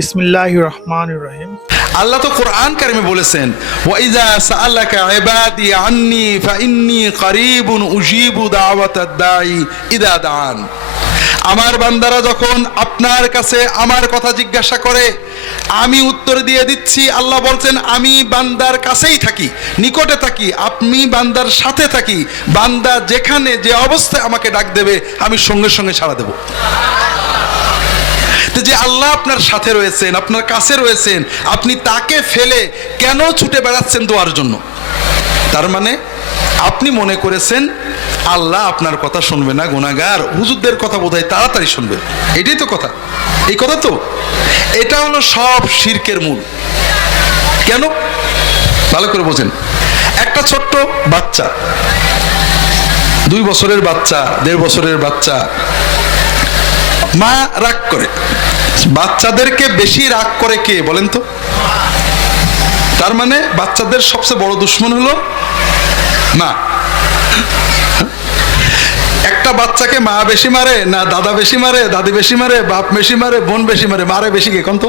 বিসমিল্লাহির রহমানির রহিম। আল্লাহ তো কোরআন কারিমে বলেছেন, ওয়াইযা সাআলাকা ইবাদি আন্নী ফাইন্নী করিবুন উজিবু দাওয়াতাদ দাঈ ইযা দাআন। আমার বান্দারা যখন আপনার কাছে আমার কথা জিজ্ঞাসা করে আমি উত্তর দিয়ে দিচ্ছি। আল্লাহ বলছেন আমি বান্দার কাছেই থাকি, নিকটে থাকি, আপনি বান্দার সাথে থাকি। বান্দা যেখানে যে অবস্থায় আমাকে ডাক দেবে আমি সঙ্গে সঙ্গে সাড়া দেব। যে আল্লাহ আপনার সাথে রয়েছেন, আপনার কাছে রয়েছেন, আপনি তাকে ফেলে কেন ছুটে বেড়াচ্ছেন দোয়ার জন্য? তার মানে আপনি মনে করেছেন আল্লাহ আপনার কথা শুনবে না, গুনাহগার হুজুরদের কথা বোধহয় তাড়াতাড়ি শুনবে। এটাই তো কথা, এই কথা তো। এটা হলো সব শিরকের মূল। কেন? ভালো করে বোঝেন। একটা ছোট্ট বাচ্চা, 2 বছরের বাচ্চা, 1.5 বছরের বাচ্চা, মা রাগ করে। বাচ্চাদেরকে বেশি রাগ করে কে বলেন তো? তার মানে বাচ্চাদের সবচেয়ে বড় দুশ্মন হলো মা। একটা বাচ্চাকে মা বেশি মারে না দাদা বেশি মারে, দাদি বেশি মারে, বাপ বেশি মারে, বোন বেশি মারে? মারে বেশি কে কোন তো?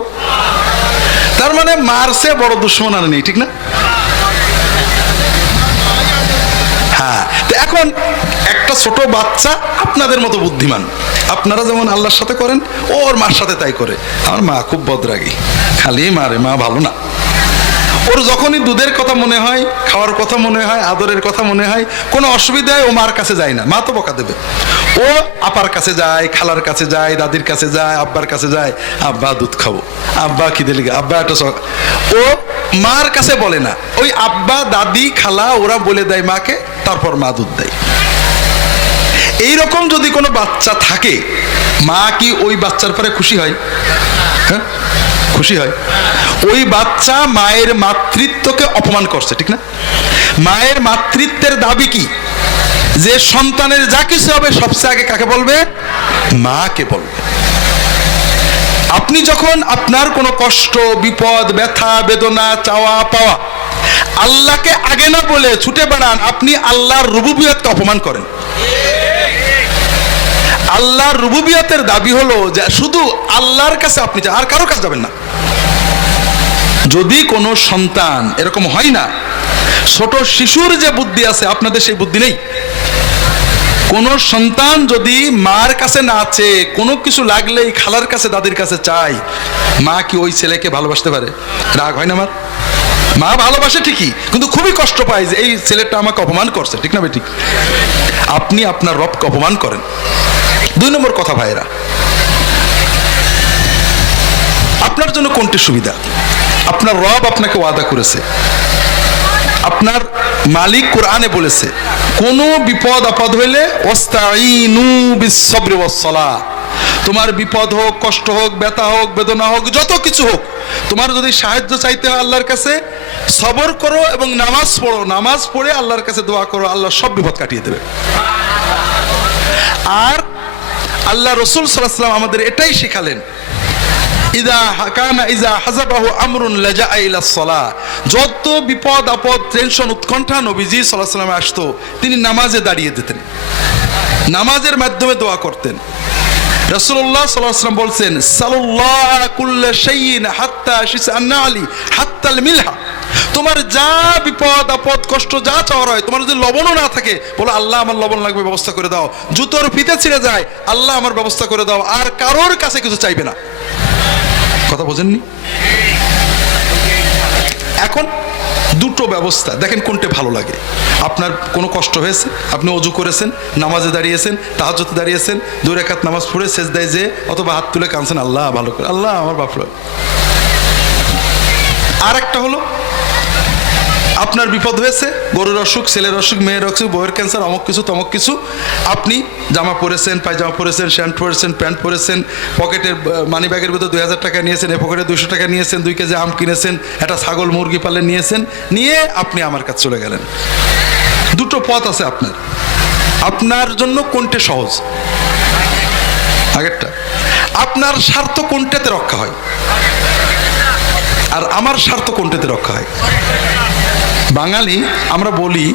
তার মানে মার সে বড় দুশ্মন আর নেই, ঠিক না? হ্যাঁ, তো এখন একটা ছোট বাচ্চা আপনাদের মতো বুদ্ধিমান, আপনারা যেমন আল্লাহর সাথে করেন ওর মার সাথে তাই করে। আমার মা খুব বদরাগী, খালি মারে, মা ভালো না। ওর যখনই দুধের কথা মনে হয়, খাওয়ার কথা মনে হয়, আদরের কথা মনে হয়, কোনো অসুবিধায় ও মার কাছে যায় না, মা তো বকা দেবে। ও আপার কাছে যায়, খালার কাছে যায়, দাদির কাছে যায়, আব্বার কাছে যায়, আব্বা দুধ খাবো, আব্বা খিদে লেগে, আব্বা একটা। ও মার কাছে বলে না, ওই আব্বা দাদি খালা ওরা বলে দেয় মাকে, তারপর মা দুধ দেয়। এইরকম যদি কোনো বাচ্চা থাকে, মা কি ওই বাচ্চার পরে খুশি হয়? হ্যাঁ, খুশি হয়। ওই বাচ্চা মায়ের মাতৃত্বকে অপমান করছে, ঠিক না? মায়ের মাতৃত্বের দাবি কি? যে সন্তানের যা কিছু হবে সবচেয়ে আগে কাকে বলবে? মাকে বলবে। আপনি যখন আপনার কোনো কষ্ট, বিপদ, ব্যথা, বেদনা, চাওয়া পাওয়া আল্লাহকে আগে না বলে ছুটে বেড়ান, আপনি আল্লাহর রুবুবিয়তকে অপমান করেন। আল্লাহর রুবুবিয়তের দাবি হলো যে শুধু আল্লাহর কাছে আপনি যান, আর কারো কাছে যাবেন না। যদি কোনো সন্তান এরকম হয় না, ছোট শিশুর যে বুদ্ধি আছে আপনাদের সেই বুদ্ধি নেই। কোন সন্তান যদি মার কাছে না আছে, কোনো কিছু লাগলেই খালার কাছে, দাদির কাছে চায়, মা কি ওই ছেলেকে ভালোবাসতে পারে? রাগ হয় না আমার? মা ভালোবাসে ঠিকই, কিন্তু খুবই কষ্ট পায় যে এই ছেলেটা আমাকে অপমান করছে, ঠিক না ভাই? ঠিক। আপনি আপনার রবকে অপমান করেন। 2 নম্বর কথা ভাইরা, আপনার জন্য কোনটি সুবিধা? আপনার রব আপনাকে ওয়াদা করেছে, আপনার মালিক কোরআনে বলেছে কোনো বিপদ আপদ হইলে ওয়াস্তাঈনু বিস-সাবরি ওয়াস-সালাহ। তোমার বিপদ হোক, কষ্ট হোক, ব্যথা হোক, বেদনা হোক, যত কিছু হোক, তোমার যদি সাহায্য চাইতে হয় আল্লাহর কাছে, সবর করো এবং নামাজ পড়ো। নামাজ পড়ে আল্লাহর কাছে দোয়া করো, আল্লাহ সব বিপদ কাটিয়ে দেবে। আর আল্লাহ রাসূল সাল্লাল্লাহু আলাইহি ওয়াসাল্লাম আমাদের এটাই শেখালেন, যত বিপদ আপদ, টেনশন, উৎকণ্ঠা নবীজি সাল্লাল্লাহু আলাইহি ওয়াসাল্লাম আসতো, তিনি নামাজে দাঁড়িয়ে দিতেন, নামাজের মাধ্যমে দোয়া করতেন। রাসূলুল্লাহ সাল্লাল্লাহু আলাইহি ওয়াসাল্লাম বলছেন, সাল্লাল্লাহু আলা কুল্লি শাইইন হাত্তা শিসআন নালি হাত্তাল মিলহা। তোমার যা বিপদ আপদ, কষ্ট, যা চাওয়ার হয়, তোমার যদি লবণও না থাকে, বলো আল্লাহ আমার লবণ লাগবে, ব্যবস্থা করে দাও। জুতোর ফিতে ছিঁড়ে যায়, আল্লাহ আমার ব্যবস্থা করে দাও। আর কারোর কাছে কিছু চাইবে না। কথা বোঝেননি? এখন দুটো ব্যবস্থা দেখেন কোনটা ভালো লাগে। আপনার কোনো কষ্ট হয়েছে, আপনি ওযু করেছেন, নামাজে দাঁড়িয়েছেন, তাহাজ্জুদে দাঁড়িয়েছেন, 2 রাকাত নামাজ পড়ে সেজদায় যে অথবা হাত তুলে কাঁদছেন, আল্লাহ ভালো করে, আল্লাহ আমার বাপরা। আর একটা হলো আপনার বিপদ হয়েছে, গরুর অসুখ, ছেলের অসুখ, মেয়ের অসুখ, বউয়ের ক্যান্সার, অমুক কিছু তমক কিছু। আপনি জামা পরেছেন, পায়জামা পরেছেন, শ্যান্ট পরেছেন, প্যান্ট পরেছেন, পকেটের মানি ব্যাগের ভিতরে 2000 টাকা নিয়েছেন, এ পকেটে 200 টাকা নিয়েছেন, 2 কেজি আম কিনেছেন, একটা ছাগল মুরগি পালে নিয়েছেন, নিয়ে আপনি আমার কাছে চলে গেলেন। দুটো পথ আছে আপনার। আপনার জন্য কোনটা সহজ? আগেরটা। আপনার স্বার্থ কোনটাতে রক্ষা হয় আর আমার স্বার্থ কোনটাতে রক্ষা হয়? বাঙালি আমরা বলি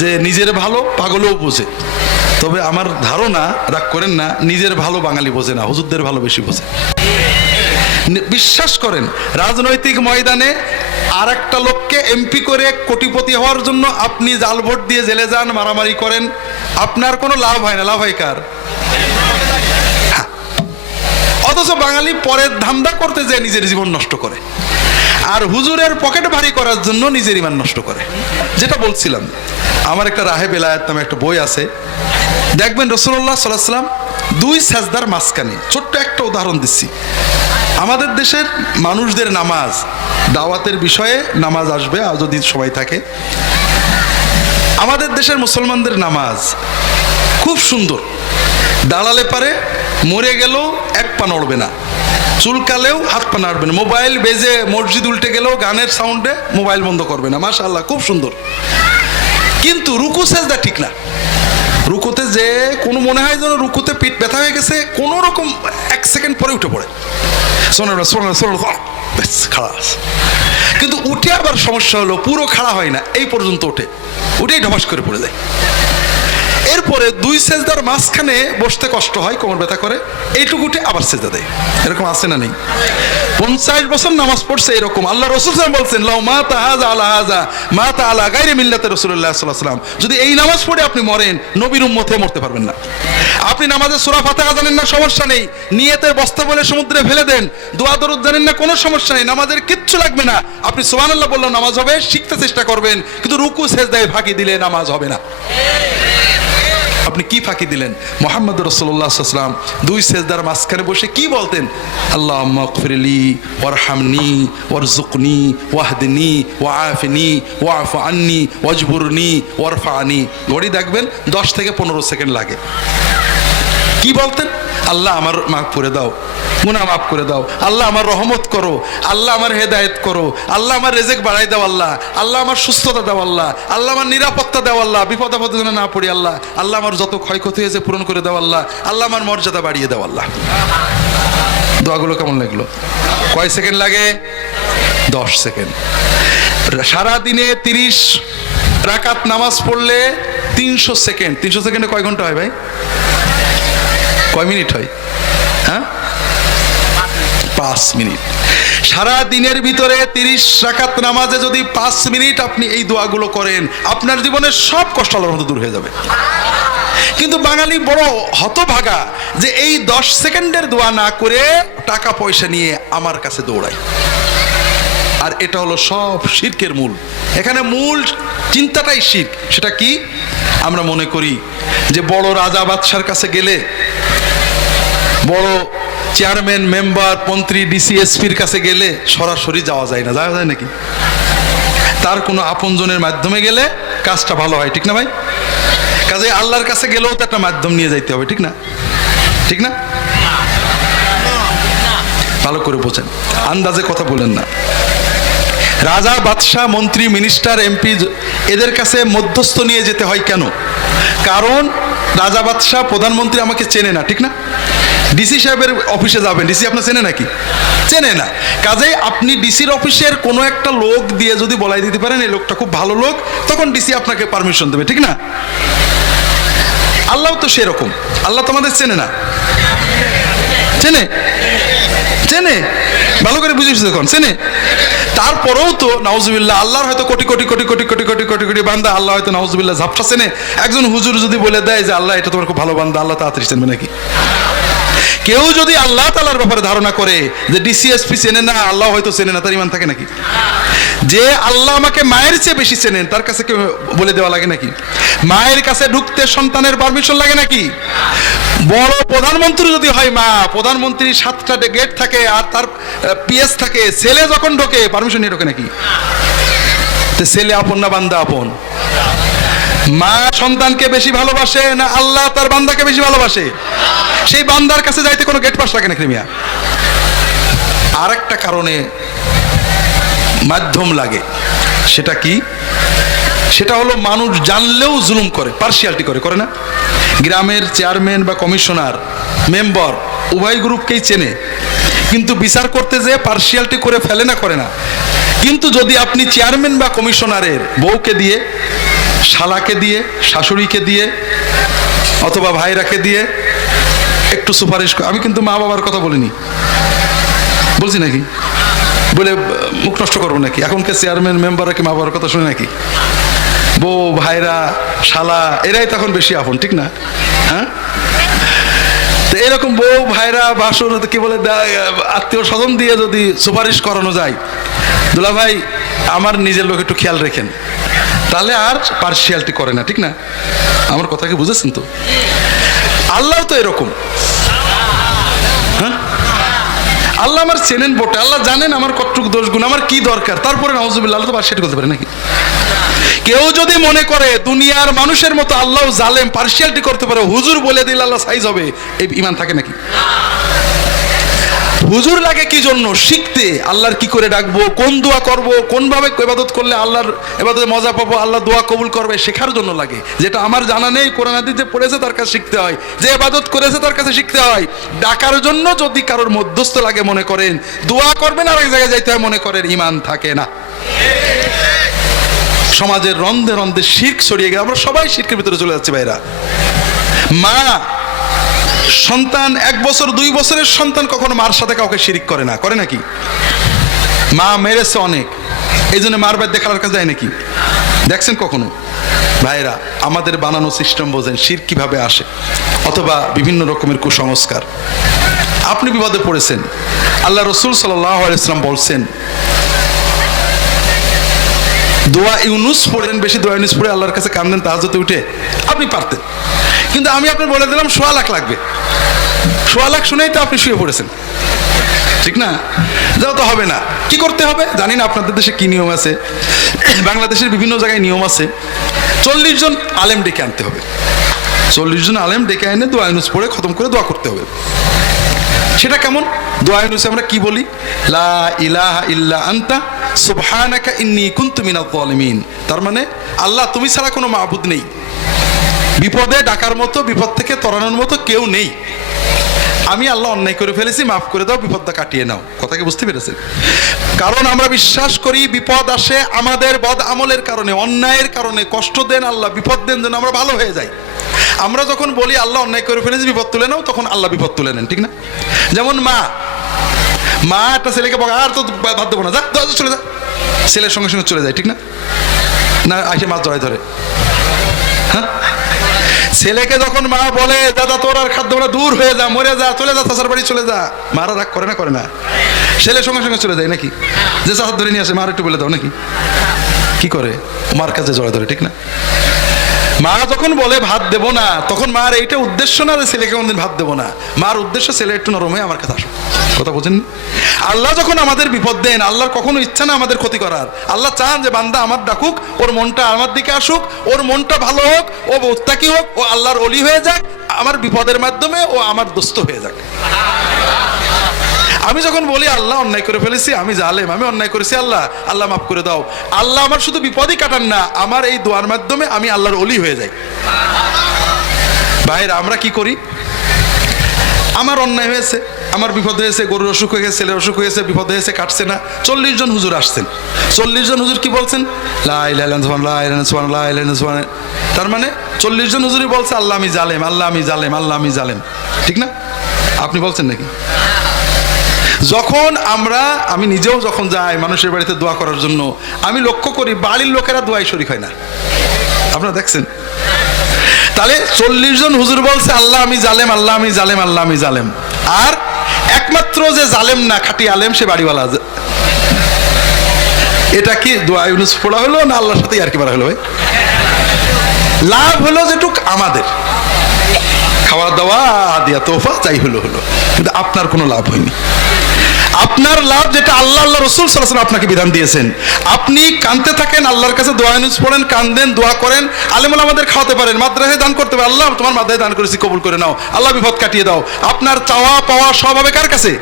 যে নিজের ভালো পাগলও বোঝে, তবে আমার ধারণা, রাগ করেন না, নিজের ভালো বাঙালি বোঝে না, হুজুরদের ভালো বেশি বোঝে। বিশ্বাস করেন, রাজনৈতিক ময়দানে আর একটা লোককে এমপি করে কোটিপতি হওয়ার জন্য আপনি জাল ভোট দিয়ে জেলে যান, মারামারি করেন, আপনার কোনো লাভ হয় না। লাভ হয় কার? অথচ বাঙালি পরের ধান্দা করতে যেয়ে নিজের জীবন নষ্ট করে, আর হুজুরের পকেট ভারী করার জন্য নিজের ইমান নষ্ট করে। যেটা বলছিলাম, আমার একটা রাহে বেলায়েত নামে একটা বই আছে, দেখবেন রাসূলুল্লাহ সাল্লাল্লাহু আলাইহি ওয়াসাল্লাম 2 সাজদার মাঝখানে, ছোট্ট একটা উদাহরণ দিচ্ছি, আমাদের দেশের মানুষদের নামাজ, দাওয়াতের বিষয়ে নামাজ আসবে আর যদি সবাই থাকে, আমাদের দেশের মুসলমানদের নামাজ খুব সুন্দর, দাঁড়ালে পারে মরে গেলেও এক পা নড়বে না, চুলকালেও হাত পা নাড়বে না, মোবাইল বেজে মসজিদ উল্টে গেলেও গানের সাউন্ডে মোবাইল বন্ধ করবে না, মাশাআল্লাহ খুব সুন্দর। কিন্তু রুকু সেজদা ঠিক না। রুকুতে যে কোনো মনে হয় যেন রুকুতে পিঠ ব্যথা হয়ে গেছে, কোনো রকম 1 সেকেন্ড পরে উঠে পড়ে, খাড়া। কিন্তু উঠে আবার সমস্যা হলো, পুরো খাড়া হয় না, এই পর্যন্ত ওঠে, উঠেই ঢবাস করে পড়ে যায়। এরপরে 2 সেজদার মাঝখানে বসতে কষ্ট হয়, কোমর ব্যথা করে, এইটুকু উঠে আবার সেজদা দেয়। এরকম আছে না নেই? 50 বছর নামাজ পড়ছে এরকম। আল্লাহ রাসূল সাল্লাল্লাহু আলাইহি ওয়াসাল্লাম বলছেন, লাউ মাতা হাযা আলা হাযা মাতা আলা গায়রি মিল্লাতি রাসূলুল্লাহ সাল্লাল্লাহু আলাইহি ওয়াসাল্লাম, যদি এই নামাজ পড়ে আপনি মরেন, নবীর উম্মতে মরতে পারবেন না। আপনি নামাজে সূরা ফাতিহা জানেন না, সমস্যা নেই, নিয়তের বস্তা বলে সমুদ্রে ফেলে দেন। দোয়া দরুদ জানেন না, কোনো সমস্যা নেই, নামাজের কিচ্ছু লাগবে না, আপনি সুবহানাল্লাহ বললেও নামাজ হবে। শিখতে চেষ্টা করবেন, কিন্তু রুকু সেজদায় ফাঁকি দিলে নামাজ হবে না। আপনি কি ফাঁকি দিলেন? মুহাম্মদ রাসূলুল্লাহ সাল্লাল্লাহু আলাইহি ওয়াসাল্লাম 2 সেজদার মাঝখানে বসে কি বলতেন? আল্লাহুম্মা গফিরলি ওয়ারহামনি ওয়ারযুকনি ওয়াহদিনি ওয়াআফিনি ওয়া'ফু আন্নি ওয়াজবুরনি ওয়ারফা'নি। ঘড়ি দেখবেন 10 থেকে 15 সেকেন্ড লাগে। কি বলতেন? আল্লাহ আমার মাফ করে দাও, গুনাহ মাফ করে দাও, আল্লাহ আমার রহমত করো, আল্লাহ আমার হেদায়েত করো, আল্লাহ আমার রিজিক বাড়াই দাও, আল্লাহ আল্লাহ আমার সুস্থতা দাও, আল্লাহ আল্লাহ আমার নিরাপত্তা দাও, আল্লাহ বিপদ আপদে যেন না পড়ি, আল্লাহ আল্লাহ আমার যত ক্ষয়ক্ষতি হয়েছে পূরণ করে দাও, আল্লাহ আল্লাহ আমার মর্যাদা বাড়িয়ে দাও, আল্লাহ। দোয়াগুলো কেমন লাগলো? কয় সেকেন্ড লাগে? 10 সেকেন্ড। সারাদিনে 30 রাকাত নামাজ পড়লে 300 সেকেন্ড। 300 সেকেন্ডে কয় ঘন্টা হয় ভাই? কয় মিনিট হয়? হ্যাঁ, 5 মিনিট। সারা দিনের ভিতরে 30 রাকাত নামাজে যদি 5 মিনিট আপনি এই দোয়াগুলো করেন, আপনার জীবনের সব কষ্ট আল্লাহর মধ্যে দূর হয়ে যাবে। কিন্তু বাঙালি বড় হতভাগা যে এই 10 সেকেন্ডের দোয়া না করে টাকা পয়সা নিয়ে আমার কাছে দৌড়ায়। আর এটা হলো সব শিরকের মূল। এখানে মূল চিন্তাটাই শিরক। সেটা কি? আমরা মনে করি যে বড় রাজা বাদশার কাছে গেলে, বড় চেয়ারম্যান মেম্বার মন্ত্রী ডিসিএসপির কাছে গেলে সরাসরি যাওয়া যায় না। যাওয়া যায় নাকি? তার কোনো আপনজনের মাধ্যমে গেলে কাজটা ভালো হয়, ঠিক না ভাই? কাজে আল্লাহর কাছে গেলেও তো একটা মাধ্যম নিয়ে যাইতে হবে, ঠিক না? ঠিক না? ভালো করে বোঝেন, আন্দাজে কথা বলেন না। রাজা বাদশাহ মন্ত্রী মিনিস্টার এমপি এদের কাছে মধ্যস্থ নিয়ে যেতে হয় কেন? কারণ রাজা বাদশাহ প্রধানমন্ত্রী আমাকে চেনে না, ঠিক না? ডিসি সাহেবের অফিসে যাবেন, ডিসি আপনার চেনে নাকি? চেনে না। কাজেই আপনি ডিসির অফিসের কোনো একটা লোক দিয়ে যদি বলাই দিতে পারেন এই লোকটা খুব ভালো লোক, তখন ডিসি আপনাকে পারমিশন দেবে, ঠিক না? আল্লাহ তো সেরকম। আল্লাহ তোমাদের চেনে না? চেনে? চেনে? ভালো করে বুঝেছি তখন, চেনে। তারপরেও তো নাউজুবিল্লাহ, আল্লাহর হয়তো কোটি কোটি কোটি কোটি কোটি কোটি কোটি কোটি বান্দা, আল্লাহ হয়তো নাউজুবিল্লাহ ঝাপটা চেনে। একজন হুজুর যদি বলে দেয় যে আল্লাহ এটা তোমার খুব ভালো বান্দা, আল্লাহ তাড়াতাড়ি চেনবে নাকি? কেউ যদি আল্লাহ তাআলার ব্যাপারে ধারণা করে যে ডিসিএসপি চেনে না, আল্লাহ হয়তো চেনে না, তার ইমান থাকে নাকি? যে আল্লাহ আমাকে মায়ের চেয়ে বেশি চেনেন, তার কাছে কেউ বলে দেওয়া লাগে নাকি? মায়ের কাছে ঢুকতে সন্তানের পারমিশন লাগে নাকি? বড় প্রধানমন্ত্রী যদি হয় মা, প্রধানমন্ত্রীর 7টা গেট থাকে আর তার পিএস থাকে, ছেলে যখন ঢোকে পারমিশন নিয়ে ঢোকে নাকি? ছেলে আপন না বান্দা আপন? মা সন্তানকে বেশি ভালোবাসে না আল্লাহ তার বান্দাকে বেশি ভালোবাসে? সেই বান্দার কাছে যাইতে কোনো গেট পাস লাগে না ক্রিমিয়া? আর একটা কারণে মাধ্যম লাগে। সেটা কি? সেটা হলো মানুষ জানলেও জুলুম করে, পার্সিয়ালিটি করে, করে না? গ্রামের চেয়ারম্যান বা কমিশনার মেম্বার উভয় গ্রুপকেই চেনে, কিন্তু বিচার করতে যেয়ে পার্সিয়ালিটি করে ফেলে না, করে না? কিন্তু যদি আপনি চেয়ারম্যান বা কমিশনারের বউকে দিয়ে, শালাকে দিয়ে, শাশুড়িকে দিয়ে অথবা ভাইরাকে দিয়ে একটু সুপারিশ, আমি কিন্তু মা বাবার কথা বলিনি, বলছি নাকি? বলে মুখ নষ্ট করবো নাকি? এখনকার চেয়ারম্যান মেম্বাররা কি মা বাবার কথা শুনে নাকি? বউ ভাইরা শালা এরাই তখন বেশি আপন, ঠিক না? হ্যাঁ, তো এরকম বউ ভাইরা বাসন কি বলে আত্মীয় স্বজন দিয়ে যদি সুপারিশ করানো যায়, দুলা ভাই আমার নিজের লোক একটু খেয়াল রেখেন, তাহলে আর পার্সিয়ালিটি করে না, ঠিক না? আমার কথা কি বুঝেছেন তো? আল্লাহ তো এরকম। হ্যাঁ, আল্লাহ আমার চেনেন বটে, আল্লাহ জানেন আমার কতটুকু দোষ গুণ, আমার কি দরকার, তারপরে নাউজুবিল্লাহ আল্লাহ তো পার্সিয়ালিটি করতে পারে নাকি? কেউ যদি মনে করে দুনিয়ার মানুষের মতো আল্লাহ জালেম, পার্সিয়ালিটি করতে পারে, হুজুর বলে দিলে আল্লাহ সাইজ হবে, এই ঈমান থাকে নাকি? হুজুর লাগে কি জন্য? শিখতে, আল্লাহর কি করে ডাকবো, কোন দোয়া করব, কোন ভাবে ইবাদত করলে আল্লাহর ইবাদতে মজা পাবো, আল্লাহ দোয়া কবুল করবে, শেখার জন্য লাগে। যেটা আমার জানা নেই, কোরআন হাদিস যে পড়েছে তার কাছে শিখতে হয়, যে ইবাদত করেছে তার কাছে শিখতে হয়। ডাকার জন্য যদি কারোর মধ্যস্থ লাগে মনে করেন, দোয়া করবেন আর এক জায়গায় যাইতে হয় মনে করেন, ঈমান থাকে না। সমাজের রন্ধে রন্ধে শিরক ছড়িয়ে গেছে, আমরা সবাই শিরকের ভিতরে চলে যাচ্ছি ভাইরা। মা সন্তান 1 বছর 2 বছরের সন্তান কখনো মার সাথে কাউকে শিরিক করে না, করে নাকি? মা মেরেছে অনেক, এই জন্য মার বাদ দেখার কাছে যায় নাকি? দেখছেন কখনো? ভাইরা আমাদের বানানো সিস্টেম বোঝেন, শিরক কিভাবে আসে, অথবা বিভিন্ন রকমের কুসংস্কার। আপনি বিপদে পড়েছেন, আল্লাহ রসুল সাল্লাল্লাহু আলাইহি ওয়াসাল্লাম বলছেন দোয়া ইউনুস পড়েন, বেশি দোয়া ইউনুস পড়ে আল্লাহর কাছে কান্দেন তাহাজ্জুদে উঠে, আপনি পারতেন, কিন্তু আমি আপনার বলে দিলাম 1.25 লাখ লাগবে, 1.25 লাখ শুনেই তো আপনি শুয়ে পড়েছেন, ঠিক না? যাও তো হবে না, কি করতে হবে জানি না। আপনাদের দেশে কি নিয়ম আছে, বাংলাদেশের বিভিন্ন জায়গায় নিয়ম আছে, 40 জন আলেম ডেকে আনতে হবে, 40 জন আলেম ডেকে এনে দোয়া ইউনুস পড়ে খতম করে দোয়া করতে হবে। সেটা কেমন? দোয়া ইউনুসে আমরা কি বলি? লা ইলাহা ইল্লা আনতা সুবহানাকা ইন্নী কুনতু মিনাজ জালিমিন। তার মানে আল্লাহ তুমি ছাড়া কোনো মাবুদ নেই, বিপদে ডাকার মতো, বিপদ থেকে তরানোর মতো কেউ নেই, আমি আল্লাহ অন্যায় করে ফেলেছি, মাফ করে দাও, বিপদটা কাটিয়ে নাও। কথা কি বুঝতে পেরেছেন? কারণ আমরা বিশ্বাস করি বিপদ আসে আমাদের বদ আমলের কারণে, অন্যায়ের কারণে। কষ্ট দেন আল্লাহ, বিপদ দেন যেন আমরা ভালো হয়ে যাই। আমরা যখন বলি আল্লাহ অন্যায় করে ফেলেছি, বিপদ তুলে নাও, তখন আল্লাহ বিপদ তুলে নেন, ঠিক না? যেমন মা একটা ছেলেকে বলে আর তো ভাত দেবো না, যা চলে যা, ছেলের সঙ্গে সঙ্গে চলে যায়, ঠিক না? না আসে মাছ জড়াই ধরে। হ্যাঁ, ছেলেকে যখন মা বলে দাদা তোর আর খাদ্য না, দূর হয়ে যা, মরে যা, চলে যা, চাচার বাড়ি চলে যা, মারা রাগ করে না? করে না? ছেলের সঙ্গে সঙ্গে চলে যায় নাকি? যে চাচার ধরে নিয়ে আসে, মার একটু বলে দাও নাকি? কি করে? মার কাছে জড়াই ধরে, ঠিক না? মা যখন বলে ভাত দেবো না, তখন মার এইটা উদ্দেশ্য না যে ছেলেকে কোনদিন ভাত দেবো না, মার উদ্দেশ্য ছেলে একটু নরম হয়ে আমার কাছে আসো। কথা বোঝেন? আল্লাহ যখন আমাদের বিপদ দেন, আল্লাহর কখনো ইচ্ছা না আমাদের ক্ষতি করার। আল্লাহ চান যে বান্দা আমার ডাকুক, ওর মনটা আমার দিকে আসুক, ওর মনটা ভালো হোক, ও মুত্তাকি হোক, ও আল্লাহর ওলি হয়ে যাক, আমার বিপদের মাধ্যমে ও আমার দোস্ত হয়ে যাক। আমি যখন বলি আল্লাহ অন্যায় করে ফেলেছি, আমি জালেম, আমি অন্যায় করেছি, আল্লাহ আল্লাহ মাফ করে দাও, আল্লাহ আমার শুধু বিপদই কাটান না, আমার এই দোয়ার মাধ্যমে আমি আল্লাহর ওলি হয়ে যাই। ভাইরা আমরা কি করি? আমার অন্যায় হয়েছে, আমার বিপদ হয়েছে, গরুর অসুখ হয়ে গেছে, ছেলের অসুখ হয়েছে, বিপদ হয়েছে, কাটছে না, 40 জন হুজুর আসছেন, 40 জন হুজুর কি বলছেন? লা ইলাহা ইল্লাল্লাহ লা ইলাহা ইল্লাল্লাহ লা ইলাহা ইল্লাল্লাহ। তার মানে 40 জন হুজুরই বলছে আল্লাহ আমি জালেম, আল্লাহ আমি জালেম, আল্লাহ আমি জালেম, ঠিক না? আপনি বলছেন নাকি? যখন আমি নিজেও যখন যাই মানুষের বাড়িতে দোয়া করার জন্য, আমি লক্ষ্য করি বাড়ির লোকেরা দোয়ায় শরীক হয় না। আপনারা দেখছেন? তাহলে 40 জন হুজুর বলছে আল্লাহ আমি জালেম, আল্লাহ আমি জালেম, আল্লাহ আমি জালেম, আর একমাত্র যে জালেম না খাঁটি আলেম সে বাড়িওয়ালা। এটা কি দোয়া ইউনুস পড়া হলো না আল্লাহর সাথে আর কি করা হলো? ভাই লাভ হলো যেটুক আমাদের, খাওয়া দাওয়া দিয়া তোফা যাই হলো, কিন্তু আপনার কোনো লাভ হয়নি। আপনার লাভ যেটা আল্লাহ রাসূল সাল্লাল্লাহু আলাইহি ওয়াসাল্লাম আপনাকে বিধান দিয়েছেন, আপনি কাঁদতে থাকেন, আল্লাহর কাছে দোয়া ইউনুস পড়েন, কান্দেন, দোয়া করেন, আলেমুল আমাদের খাওয়াতে পারেন, মাদ্রাসায় দান করতে পারেন, আল্লাহ তোমার মাদ্রাসায় দান করেছি কবুল করে নাও, আল্লাহ বিপদ কাটিয়ে দাও। আপনার চাওয়া পাওয়া সব হবে কার কাছে?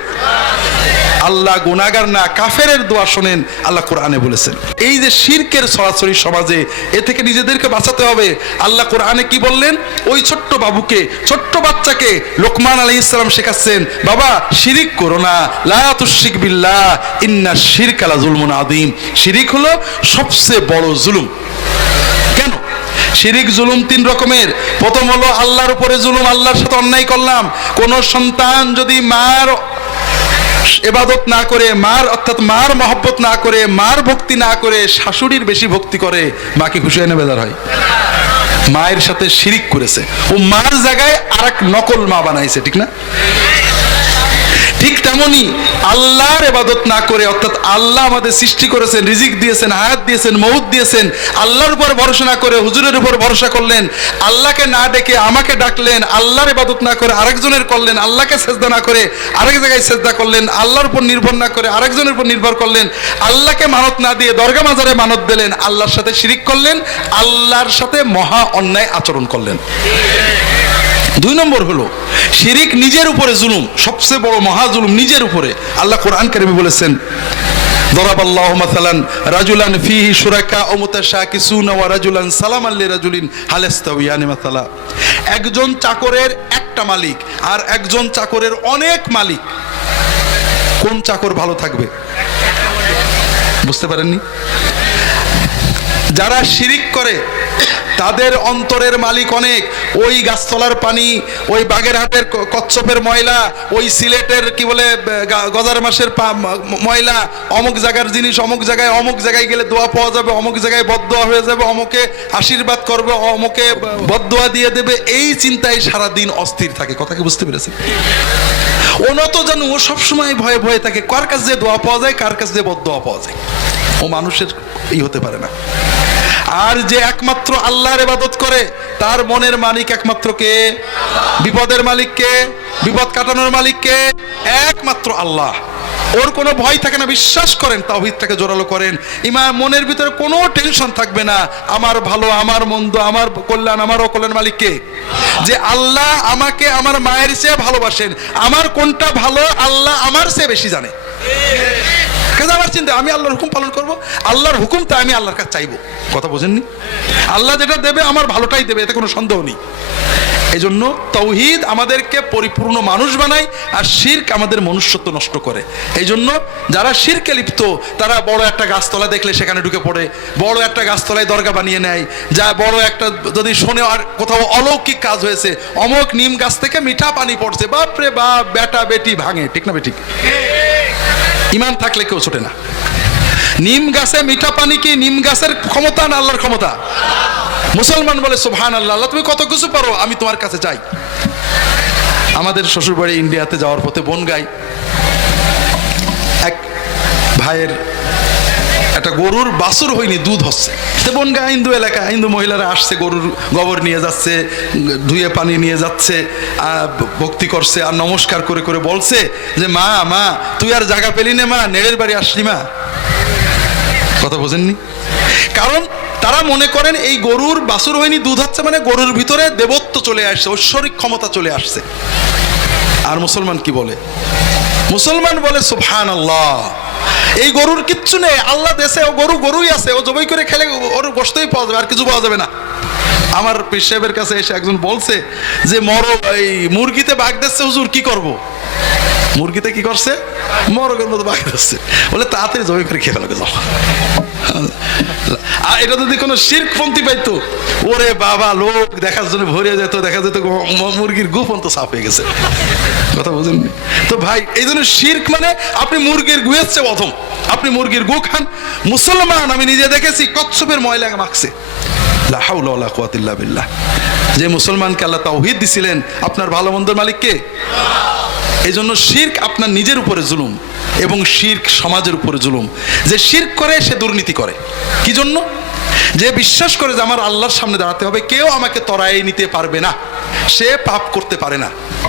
আল্লাহ গুনাহগার না কাফেরের দোয়া শোনেন, আল্লাহ কোরআনে বলেছেন। এই যে শিরকের সরাসরি সমাজে, এ থেকে নিজেদেরকে বাঁচাতে হবে। আল্লাহ কোরআনে কি বললেন? ওই ছোট্ট বাবুকে, ছোট্ট বাচ্চাকে লোকমান আলাইহিস সালাম শেখাচ্ছেন, বাবা শিরিক করো না, লা তুশরিক বিল্লাহ ইন্নাশ শিরকা লাযুলমুন আযীম। শিরিক হলো সবচেয়ে বড় জুলুম। কেন? শিরিক জুলুম 3 রকমের। প্রথম হলো আল্লাহর উপরে জুলুম, আল্লাহর সাথে অন্যায় করলাম। কোন সন্তান যদি মার ইবাদত না করে, মার অর্থাৎ মার মহব্বত না করে, মার ভক্তি না করে শাশুড়ির বেশি ভক্তি করে, মাকে খুশি হয় না বেজার হয়? মায়ের সাথে শিরিক করেছে, ও মার জায়গায় আরেক নকল মা বানাইছে, ঠিক না? ঠিক তেমনি আল্লাহর ইবাদত না করে, অর্থাৎ আল্লাহ আমাদের সৃষ্টি করেছেন, রিজিক দিয়েছেন, হায়াত দিয়েছেন, মউত দিয়েছেন, আল্লাহর উপর ভরসা না করে হুজুরের উপর ভরসা করলেন, আল্লাহকে না ডেকে আমাকে ডাকলেন, আল্লাহর ইবাদত না করে আরেকজনের করলেন, আল্লাহকে সেজদা না করে আরেক জায়গায় সেজদা করলেন, আল্লাহর উপর নির্ভর না করে আরেকজনের উপর নির্ভর করলেন, আল্লাহকে মানত না দিয়ে দরগা মাজারে মানত দিলেন, আল্লাহর সাথে শিরিক করলেন, আল্লাহর সাথে মহা অন্যায় আচরণ করলেন। 2 নম্বর হলো শিরিক নিজের উপরে জুলুম, সবচেয়ে বড় মহা জুলুম নিজের উপরে। আল্লাহ কোরআন কারিমে বলেছেন, দরাবাল্লাহু মাসালান রাজুলান ফিহি শুরাকা ও মুতাশাকিসুনা ওয়া রাজুলান সালামান লিরাজুলিন হাল ইস্তাওয়ায়ানি মাসালা। একজন চাকরের একটা মালিক আর একজন চাকরের অনেক মালিক, কোন চাকর ভালো থাকবে? বুঝতে পারেননি? যারা শিরিক করে তাদের অন্তরের মালিক অনেক, ওই গাছতলার পানি, ওই বাগেরহাটের কচ্ছপের ময়লা, ওই সিলেটের কি বলে গজার মাসের ময়লা, অমুক জায়গার জিনিস অমুক জায়গায় গেলে দোয়া পাওয়া যাবে, অমুক জায়গায় বদদোয়া হয়ে যাবে, অমুকে আশীর্বাদ করবে, অমুকে বদদোয়া দিয়ে দেবে, এই চিন্তায় সারাদিন অস্থির থাকে। কথা কি বুঝতে পেরেছেন? ও নত জানো, ও সবসময় ভয়ে ভয়ে থাকে কার কাছে যে দোয়া পাওয়া যায়, কার কাছে যে বদদোয়া পাওয়া যায়। ও মানুষের হতে পারে না। আর যে একমাত্র আল্লাহর ইবাদত করে তার মনের মালিক একমাত্র কে? বিপদের মালিক কে? বিপদ কাটানোর মালিক কে? একমাত্র আল্লাহ। ওর কোনো ভয় থাকে না। বিশ্বাস করেন, তাওহীদটাকে জোরালো করেন, ইমান, মনের ভিতরে কোনো টেনশন থাকবে না। আমার ভালো, আমার মন্দ, আমার কল্যাণ, আমার অকল্যাণ মালিক কে? যে আল্লাহ আমাকে আমার মায়ের চেয়ে ভালোবাসেন, আমার কোনটা ভালো আল্লাহ আমার চেয়ে বেশি জানে। আমার চিন্তা, আমি আল্লাহর হুকুম পালন করব, আল্লাহর হুকুমটা আমি আল্লাহর কাছে চাইবো। কথা বোঝেননি? আল্লাহ যেটা দেবে আমার ভালোটাই দেবে, এতে কোনো সন্দেহ নেই। এই জন্য তাওহীদ আমাদেরকে পরিপূর্ণ মানুষ বানায়, আর শিরক আমাদের মনুষ্যত্ব নষ্ট করে। এই জন্য যারা শিরকে লিপ্ত তারা বড় একটা গাছতলা দেখলে সেখানে ঢুকে পড়ে, বড় একটা গাছতলায় দরগা বানিয়ে নেয়, যা বড় একটা যদি শোনে আর কোথাও অলৌকিক কাজ হয়েছে, অমুক নিম গাছ থেকে মিঠা পানি পড়ছে, বাপরে বাপ, বেটা বেটি ভাঙে, ঠিক না বেঠিক? ইমান থাকলে কেউ ছোটে না। নিম গাছে মিঠা পানি কি নিম গাছের ক্ষমতা না আল্লাহর ক্ষমতা? মুসলমান বলে সুবহানাল্লাহ, আল্লাহ তুমি কত কিছু পারো, আমি তোমার কাছে চাই। আমাদের শ্বশুরবাড়ি ইন্ডিয়াতে যাওয়ার পথে বনগাই এক ভাইয়ের একটা গরুর বাছুর হয়নি, দুধ হচ্ছে। তো বনগাঁ হিন্দু এলাকা, হিন্দু মহিলারা আসছে, গরুর গোবর নিয়ে যাচ্ছে, ধুয়ে পানি নিয়ে যাচ্ছে, ভক্তি করছে, আর নমস্কার করে করে বলছে যে মা মা তুই আর জায়গা পেলি না মা, নেড়ের বাড়ি আসলি মা। কথা বোঝেননি? কারণ তারা মনে করেন এই গরুর বাছুর হয়নি, দুধ হচ্ছে মানে গরুর ভিতরে দেবত্ব চলে আসছে, ঐশ্বরিক ক্ষমতা চলে আসছে। আর মুসলমান কি বলে? মুসলমান বলে সুবহানাল্লাহ, এই গরুর কিচ্ছু নেই, আল্লাহ দেশে ও গরু গরুই আছে, ও জবাই করে খেলে ওর গোশতই পাওয়া যাবে, আর কিছু পাওয়া যাবে না। আমার পীর সাহেবের কাছে এসে একজন বলছে যে এই মুরগিতে বাঘ দিচ্ছে হুজুর, কি করব? মুরগিতে কি করছে? মরগের মতো বাঘ দিচ্ছে। বলে তাড়াতাড়ি জবাই করে খেয়ে ফেলো যাও। আর এটা যদি কোনো শিরকপন্থী পাইতো, ওরে বাবা, লোক দেখার জন্য ভরে যেত, দেখা যেত মুরগির গু পর্যন্ত সাফ হয়ে গেছে। কথা বুঝেন? তো ভাই, এই জন্য শিরক মানে আপনি মুরগির গু এসছে প্রথম, আপনি মুরগির গু খান। মুসলমান আমি নিজে দেখেছি কচ্ছপের ময়লা মাখছে। লা হাওলা ওয়ালা কুওয়াতা ইল্লা বিল্লাহ। যে মুসলমানকে আল্লাহ তাওহীদ দিছিলেন, আপনার ভালো মন্দের মালিক কে? এই জন্য শিরক আপনার নিজের উপরে জুলুম, এবং শিরক সমাজের উপরে জুলুম। যে শিরক করে সে দুর্নীতি করে। কি জন্য? যে বিশ্বাস করে যে আমার আল্লাহর সামনে দাঁড়াতে হবে, কেউ আমাকে তরাই নিতে পারবে না, সে পাপ করতে পারে না।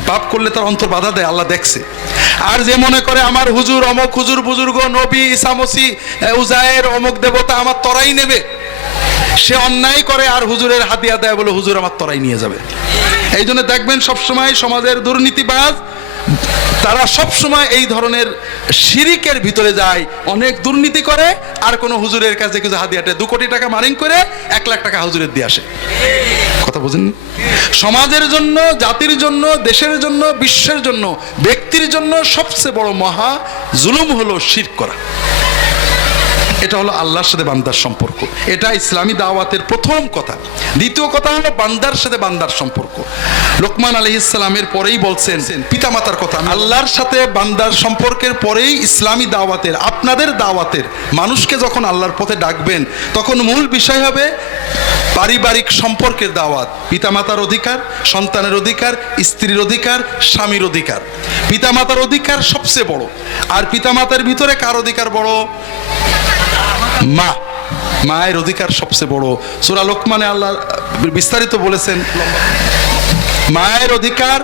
পাপ করলে তার অন্তর বাধা দেয়, আল্লাহ দেখছে। আর যে মনে করে আমার হুজুর, অমুক হুজুর বুজুর্গ, নবী, ঈসা মসিহ, উজায়ের, অমুক দেবতা আমার তরাই নেবে, সে অন্যায় করে আর হুজুরের হাতিয়া দেয় বলে হুজুর আমার তরাই নিয়ে যাবে। এই জন্য দেখবেন সবসময় সমাজের দুর্নীতিবাজ তারা সবসময় এই ধরনের শিরিকের ভিতরে যায়, অনেক দুর্নীতি করে, আর কোনো হুজুরের কাছে কিছু হাদিয়াতে 2 কোটি টাকা মারিং করে 1 লাখ টাকা হুজুরের দিয়ে আসে। কথা বুঝেন? সমাজের জন্য, জাতির জন্য, দেশের জন্য, বিশ্বের জন্য, ব্যক্তির জন্য সবচেয়ে বড় মহা জুলুম হলো শিরক করা। এটা হলো আল্লাহর সাথে বান্দার সম্পর্ক, এটা ইসলামী দাওয়াতের প্রথম কথা। দ্বিতীয় কথা হলো বান্দার সাথে বান্দার সম্পর্ক। লোকমান আলাইহিস সালামের পরেই বলছেন পিতামাতার কথা, আল্লাহর সাথে বান্দার সম্পর্কের পরেই ইসলামী দাওয়াতের, আপনাদের দাওয়াতের, মানুষকে যখন আল্লাহর পথে ডাকবেন তখন মূল বিষয় হবে পারিবারিক সম্পর্কের দাওয়াত। পিতামাতার অধিকার, সন্তানের অধিকার, স্ত্রীর অধিকার, স্বামীর অধিকার। পিতামাতার অধিকার সবচেয়ে বড়। আর পিতামাতার ভিতরে কার অধিকার বড়? মা, মায়ের অধিকার সবচেয়ে বড়। সূরা লোকমানে আল্লাহ বিস্তারিত বলেছেন মায়ের অধিকার,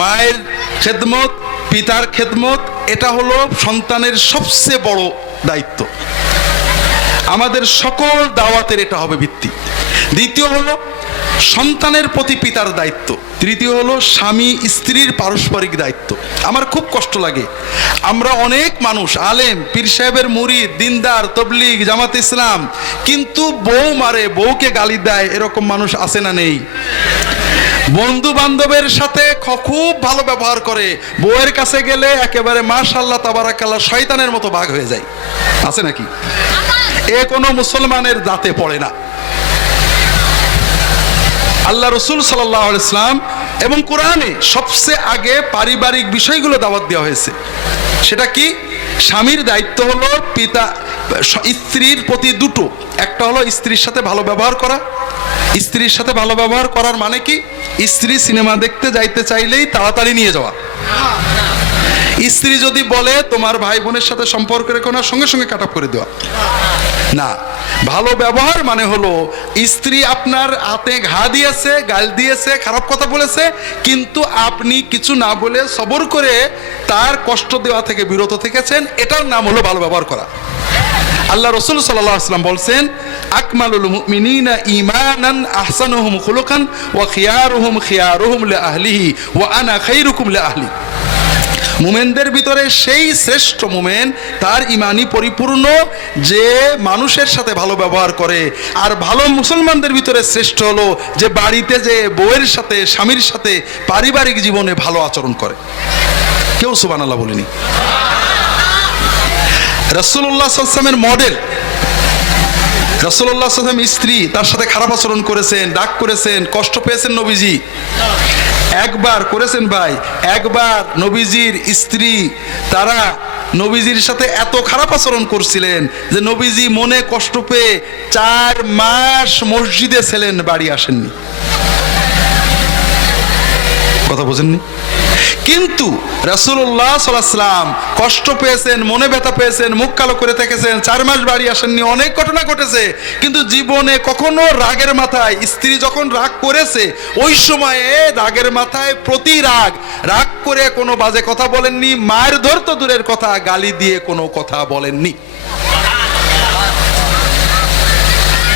মায়ের খেদমত, পিতার খেদমত, এটা হলো সন্তানের সবচেয়ে বড় দায়িত্ব। আমাদের সকল দাওয়াতের এটা হবে ভিত্তি। দ্বিতীয় হলো সন্তানের প্রতি পিতার দায়িত্ব। তৃতীয় হলো স্বামী স্ত্রীর পারস্পরিক দায়িত্ব। আমার খুব কষ্ট লাগে, আমরা অনেক মানুষ আলেম, পীর সাহেবের মুরিদ, দিনদার, তবলিগ, জামাত ইসলাম, কিন্তু বউ মারে, বউকে গালি দেয়, এরকম মানুষ আছে না নেই? বন্ধু বান্ধবের সাথে খুব ভালো ব্যবহার করে, বউয়ের কাছে গেলে একেবারে মাশাআল্লাহ তাবারাকাল্লাহ শয়তানের মতো বাঘ হয়ে যায়, আছে নাকি? এ কোনো মুসলমানের দাঁতে পড়ে না। আল্লাহ রসুল সাল্লাল্লাহু আলাইহি ওয়াসাল্লাম এবং কোরআনে সবচেয়ে আগে পারিবারিক বিষয়গুলো দাওয়াত দেওয়া হয়েছে। সেটা কি? স্বামীর দায়িত্ব হলো পিতা স্ত্রীর প্রতি দুটো। একটা হলো স্ত্রীর সাথে ভালো ব্যবহার করা। স্ত্রীর সাথে ভালো ব্যবহার করার মানে কি? স্ত্রী সিনেমা দেখতে যাইতে চাইলেই তাড়াতাড়ি নিয়ে যাওয়া। স্ত্রী যদি বলে তোমার ভাই বোনের সাথে সম্পর্ক রেখো না, সঙ্গে সঙ্গে কাট অফ করে দেওয়া না। ভালো ব্যবহার মানে হলো স্ত্রী আপনার হাতে ঘা দিয়েছে, গাল দিয়েছে, খারাপ কথা বলেছে, কিন্তু আপনি কিছু না বলে সবর করে তার কষ্ট দেওয়া থেকে বিরত থেকেছেন, এটার নাম হলো ভালো ব্যবহার করা। আল্লাহ রসুল সাল্লাল্লাহু আলাইহি ওয়াসাল্লাম বলছেন আকমালুল মুমিনিনা ঈমানান আহসানুহুম খুলুকান ওয়া খিয়ারুহুম খিয়ারুহুম লিআহলিহি ওয়া আনা খায়রুকুম লিআহলি। মুমেনদের ভিতরে সেই শ্রেষ্ঠ মুমেন তার ইমানি পরিপূর্ণ যে মানুষের সাথে ভালো ব্যবহার করে। আর ভালো মুসলমানদের ভিতরে শ্রেষ্ঠ হলো যে বাড়িতে যে বউয়ের সাথে, স্বামীর সাথে পারিবারিক জীবনে ভালো আচরণ করে। কেউ সুবহানাল্লাহ বলেনি। রাসূলুল্লাহ সাল্লাল্লাহু আলাইহি ওয়াসাল্লামের মডেল, রাসূলুল্লাহ সাল্লাল্লাহু আলাইহি ওয়াসাল্লাম স্ত্রী তার সাথে খারাপ আচরণ করেছেন, রাগ করেছেন, কষ্ট পেয়েছেন নবীজি। একবার করেছেন ভাই, একবার নবীজির স্ত্রী তারা নবীজির সাথে এত খারাপ আচরণ করছিলেন যে নবীজি মনে কষ্ট পেয়ে 4 মাস মসজিদে ছিলেন, বাড়ি আসেননি। কথা বোঝেননি? কিন্তু রাসূলুল্লাহ সাল্লাল্লাহু আলাইহি ওয়াসাল্লাম কষ্ট পেয়েছেন, মনে ব্যথা পেয়েছেন, মুখ কালো করে থেকেছেন, 4 মাস বাড়ি আসেননি, অনেক ঘটনা ঘটেছে, কিন্তু জীবনে কখনো রাগের মাথায়, স্ত্রী যখন রাগ করেছে ওই সময়ে রাগের মাথায় প্রতি রাগ করে কোনো বাজে কথা বলেননি, মায়ের ধর তো দূরের কথা, গালি দিয়ে কোনো কথা বলেননি।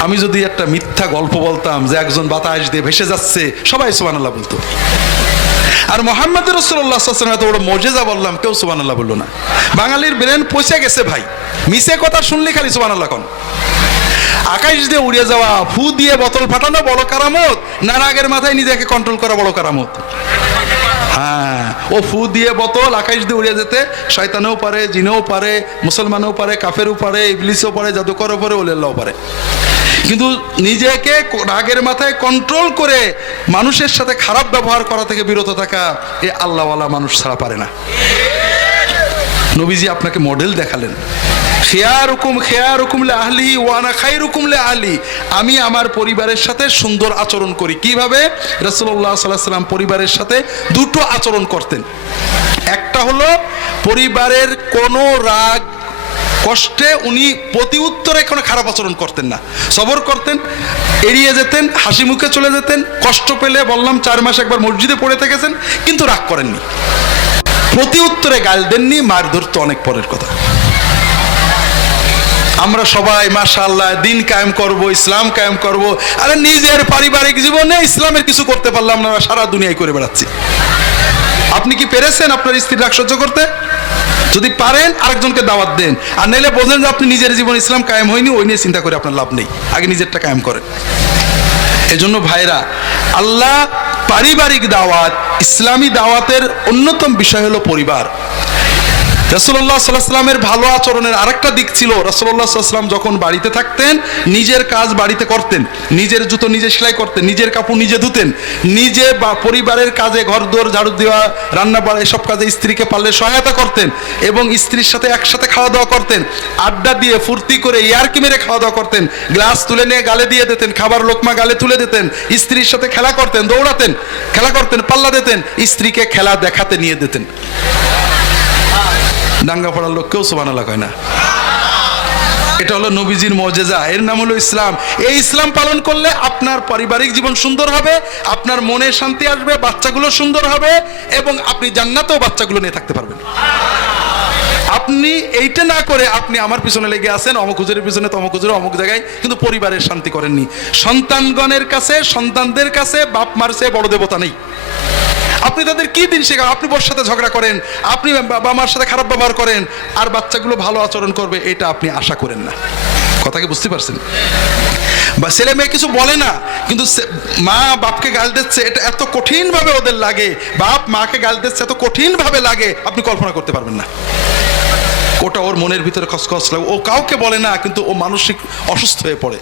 আমি যদি একটা মিথ্যা গল্প বলতাম যে একজন বাতাস দিয়ে ভেসে যাচ্ছে, সবাই সুবহানাল্লাহ বলতো। আর মুহাম্মদ রাসূলুল্লাহ সাল্লাল্লাহু আলাইহি ওয়াসাল্লাম এত বড় মুজিজা বললাম, কেউ সুবহানাল্লাহ বললো না। বাঙালির ব্রেন পচে গেছে ভাই, মিছে কথা শুনলে খালি সুবহানাল্লাহ কোন। আকাশ দিয়ে উড়ে যাওয়া, ফু দিয়ে বোতল ফাটানো বড় কারামত না রাগের মাথায় নিজেকে কন্ট্রোল করা বড় কারামত? হ্যাঁ, ও ফু দিয়ে বোতল আকাশ দিয়ে উড়ে যেতে শয়তানেও পারে, জিনেও পারে, মুসলমানও পারে, কাফেরও পারে, ইবলিসও পারে, জাদুকরও পারে, ওলিয়াল্লাহও পারে। কিন্তু নিজেকে রাগের মাথায় কন্ট্রোল করে মানুষের সাথে খারাপ ব্যবহার করা থেকে বিরত থাকা এ আল্লাহওয়ালা মানুষ ছাড়া পারে না। নবীজি আপনাকে মডেল দেখালেন, খিয়ারুকুম খিয়ারুকুম লিআহলিহি ওয়া আনা খায়রুকুম লিআহলি। আমি আমার পরিবারের সাথে সুন্দর আচরণ করি। কিভাবে? রাসূলুল্লাহ সাল্লাল্লাহু আলাইহি ওয়াসাল্লাম পরিবারের সাথে দুটো আচরণ করতেন। একটা হলো পরিবারের কোনো রাগ কষ্টে উনি প্রতি উত্তরে কোনো খারাপ আচরণ করতেন না, সবর করতেন, এড়িয়ে যেতেন, হাসি মুখে চলে যেতেন। কষ্ট পেলে বললাম 4 মাস একবার মসজিদে পড়ে থেকেছেন, কিন্তু রাগ করেননি, প্রতি উত্তরে গাল দেননি, মার ধরতো অনেক পরের কথা। আমরা সবাই মাশাআল্লাহ দিন কায়েম করব, ইসলাম কায়েম করব, আরে নিজের পারিবারিক জীবনে ইসলামের কিছু করতে পারলাম না, সারা দুনিয়ায় করে বেড়াচ্ছি। আপনি কি পেরেছেন আপনার স্ত্রীর রাগ সহ্য করতে? যদি পারেন আরেকজনকে দাওয়াত দেন, আর নাইলে বোঝেন যে আপনি নিজের জীবন ইসলাম কায়েম হয়নি, ওই নিয়ে চিন্তা করে আপনার লাভ নেই, আগে নিজেরটা কায়েম করেন। এজন্য ভাইরা, আল্লাহ পারিবারিক দাওয়াত, ইসলামী দাওয়াতের অন্যতম বিষয় হলো পরিবার। রাসূলুল্লাহ সাল্লাল্লাহু আলাইহি ওয়াসাল্লামের ভালো আচরণের আরেকটা দিক ছিল, রাসূলুল্লাহ সাল্লাল্লাহু আলাইহি ওয়াসাল্লাম যখন বাড়িতে থাকতেন নিজের কাজ বাড়িতে করতেন, নিজের জুতো নিজে সেলাই করতেন, নিজের কাপড় নিজে ধুতেন, নিজে বা পরিবারের কাজে ঘর দুয়ার ঝাড়ু দেওয়া, রান্না বাড়া এসব কাজে স্ত্রীকে পারলে সহায়তা করতেন এবং স্ত্রীর সাথে একসাথে খাওয়া দাওয়া করতেন, আড্ডা দিয়ে ফুর্তি করে ইয়ারকি মেরে খাওয়া দাওয়া করতেন, গ্লাস তুলে নিয়ে গালে দিয়ে দিতেন, খাবার লোকমা গালে তুলে দিতেন, স্ত্রীর সাথে খেলা করতেন, দৌড়াতেন, খেলা করতেন, পাল্লা দিতেন, স্ত্রীকে খেলা দেখাতে নিয়ে দিতেন। দাঙ্গা পড়ার লোক কেউ সুবহানাল্লাহ কয় না। এটা হলো নবীজির মুজিজা, এর নাম হলো ইসলাম। এই ইসলাম পালন করলে আপনার পারিবারিক জীবন সুন্দর হবে, আপনার মনে শান্তি আসবে, বাচ্চাগুলো সুন্দর হবে এবং আপনি জান্নাতেও বাচ্চাগুলো নিয়ে থাকতে পারবেন। আপনি এইটা না করে আপনি আমার পিছনে লেগে আছেন, অমুক হুজুরের পিছনে, তমুক হুজুরের অমুক জায়গায়, কিন্তু পরিবারের শান্তি করেননি। সন্তানগণের কাছে, সন্তানদের কাছে বাপ মার চেয়ে বড় দেবতা নেই। আপনি তাদের কি দিন শেখান? আপনি বোর সাথে ঝগড়া করেন, আপনি বাবা মার সাথে খারাপ ব্যবহার করেন, আর বাচ্চাগুলো ভালো আচরণ করবে এটা আপনি আশা করেন না। কথা কি বুঝতে পারছেন? বা ছেলে মেয়ে কিছু বলে না, কিন্তু মা বাপকে গাল দিচ্ছে, এটা এত কঠিন ভাবে ওদের লাগে, বাপ মাকে গাল দিচ্ছে এত কঠিন ভাবে লাগে, আপনি কল্পনা করতে পারবেন না। ওটা ওর মনের ভিতরে খসখস লাগে, ও কাউকে বলে না, কিন্তু ও মানসিক অসুস্থ হয়ে পড়ে।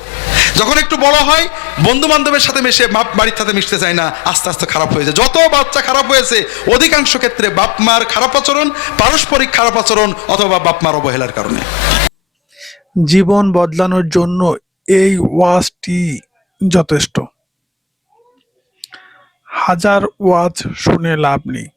যখন একটু বড় হয়, বন্ধু বান্ধবের সাথে মিশে বাড়ির সাথে মিশতে চায় না, আস্তে আস্তে খারাপ হয়ে যায়। যত বাচ্চা খারাপ হয়েছে অধিকাংশ ক্ষেত্রে বাপ মার খারাপ আচরণ, পারস্পরিক খারাপ আচরণ অথবা বাপ মার অবহেলার কারণে। জীবন বদলানোর জন্য এই ওয়াজটি যথেষ্ট। হাজার ওয়াজ শুনে লাভ নেই।